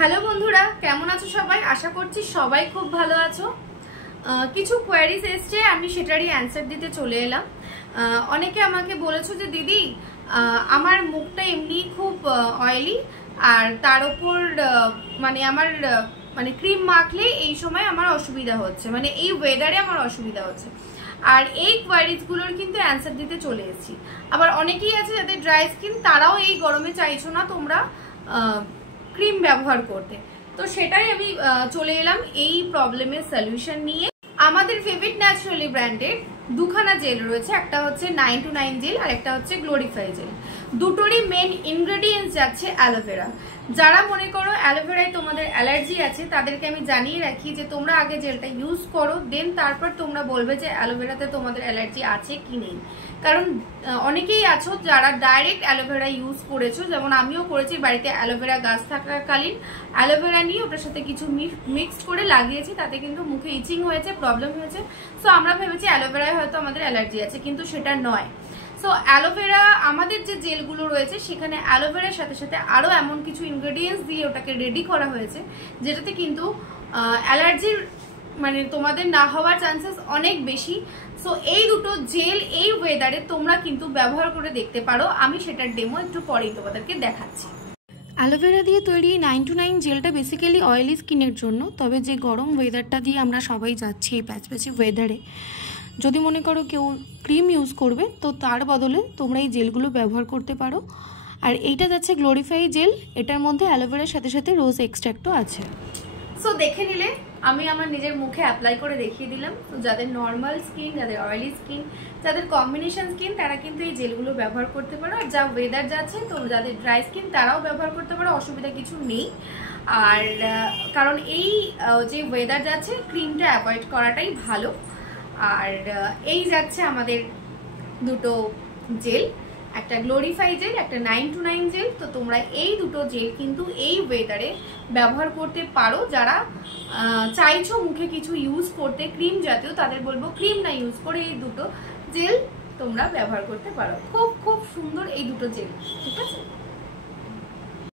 Hello বন্ধুরা, কেমন আছো সবাই? আশা করছি সবাই খুব ভালো আছো। কিছু কোয়ারিজ এসছে, আমি সেটারই অ্যান্সার দিতে চলে এলাম। অনেকে আমাকে বলেছো যে দিদি আমার মুখটা এমনি খুব অয়েলি, আর তার উপর আমার ক্রিম মাখলে এই সময় আমার অসুবিধা হচ্ছে, মানে এই ওয়েদারে আমার অসুবিধা হচ্ছে। আর এই কোয়ারিজগুলোর কিন্তু অ্যান্সার দিতে চলে এসেছি। আবার অনেকেই আছে যাদের ড্রাই স্কিন, তারাও এই গরমে চাইছো না তোমরা ক্রিম ব্যবহার করতে। তো সেটাই আমি চলে এলাম এই প্রবলেমের সলিউশন নিয়ে। আমাদের ফেভারিট ন্যাচারালি ব্র্যান্ডের দুখানা জেল রয়েছে, একটা হচ্ছে 929 জেল আর একটা হচ্ছে গ্লোরিফাই জেল। দুটোরই মেন ইনগ্রেডিয়েন্টস যাচ্ছে অ্যালোভেরা। যারা মনে করো অ্যালোভেরায় তোমাদের অ্যালার্জি আছে, তাদেরকে আমি জানিয়ে রাখি যে তোমরা আগে জেলটা ইউজ করো, দেন তারপর তোমরা বলবে যে অ্যালোভেরাতে তোমাদের অ্যালার্জি আছে কি নেই। কারণ অনেকেই আছো যারা ডাইরেক্ট অ্যালোভেরা ইউজ করেছো, যেমন আমিও করেছি। বাড়িতে অ্যালোভেরা গাছ থাকাকালীন অ্যালোভেরা নিয়ে ওটার সাথে কিছু মিক্সড করে লাগিয়েছি, তাতে কিন্তু মুখে ইচিং হয়েছে, প্রবলেম হয়েছে। সো আমরা ভেবেছি অ্যালোভেরায় হয়তো আমাদের অ্যালার্জি আছে, কিন্তু সেটা নয়। সো অ্যালোভেরা, আমাদের যে জেলগুলো রয়েছে সেখানে অ্যালোভেরার সাথে সাথে আরও এমন কিছু ইনগ্রেডিয়েন্টস দিয়ে ওটাকে রেডি করা হয়েছে, যেটাতে কিন্তু অ্যালার্জির তোমাদের না হওয়ার চান্সেস অনেক বেশি। সো এই দুটো জেল এই ওয়েদারে তোমরা কিন্তু ব্যবহার করে দেখতে পারো। আমি সেটার ডেমো একটু পরেই তোমাদেরকে দেখাচ্ছি। অ্যালোভেরা দিয়ে তৈরি 929 জেলটা বেসিক্যালি অয়েলি স্কিনের জন্য। তবে যে গরম ওয়েদারটা দিয়ে আমরা সবাই যাচ্ছি, এই প্যাচপ্যাচি ওয়েদারে যদি মনে করো কেউ ক্রিম ইউজ করবে, তো তার বদলে তোমরা এই জেলগুলো ব্যবহার করতে পারো। আর এইটা যাচ্ছে গ্লোরিফাই জেল, এটার মধ্যে অ্যালোভেরার সাথে সাথে রোজ এক্সট্র্যাক্টও আছে। সো দেখে নিলে, আমি আমার নিজের মুখে অ্যাপ্লাই করে দেখিয়ে দিলাম। তো যাদের নর্মাল স্কিন, যাদের অয়েলি স্কিন, যাদের কম্বিনেশন স্কিন, তারা কিন্তু এই জেলগুলো ব্যবহার করতে পারো। আর যা ওয়েদার যাচ্ছে, তো যাদের ড্রাই স্কিন তারাও ব্যবহার করতে পারো, অসুবিধা কিছু নেই। আর কারণ এই যে ওয়েদার যাচ্ছে, ক্রিমটা অ্যাভয়েড করাটাই ভালো। আর এই যাচ্ছে আমাদের দুটো জেল, একটা গ্লোরিফাই জেল, একটা 929 জেল। তো তোমরা এই দুটো জেল কিন্তু এই ওয়েদারে ব্যবহার করতে পারো। যারা চাইছো মুখে কিছু ইউজ করতে ক্রিম জাতীয়, তাদের বলবো ক্রিম না ইউজ করে এই দুটো জেল তোমরা ব্যবহার করতে পারো। খুব খুব সুন্দর এই দুটো জেল, ঠিক আছে।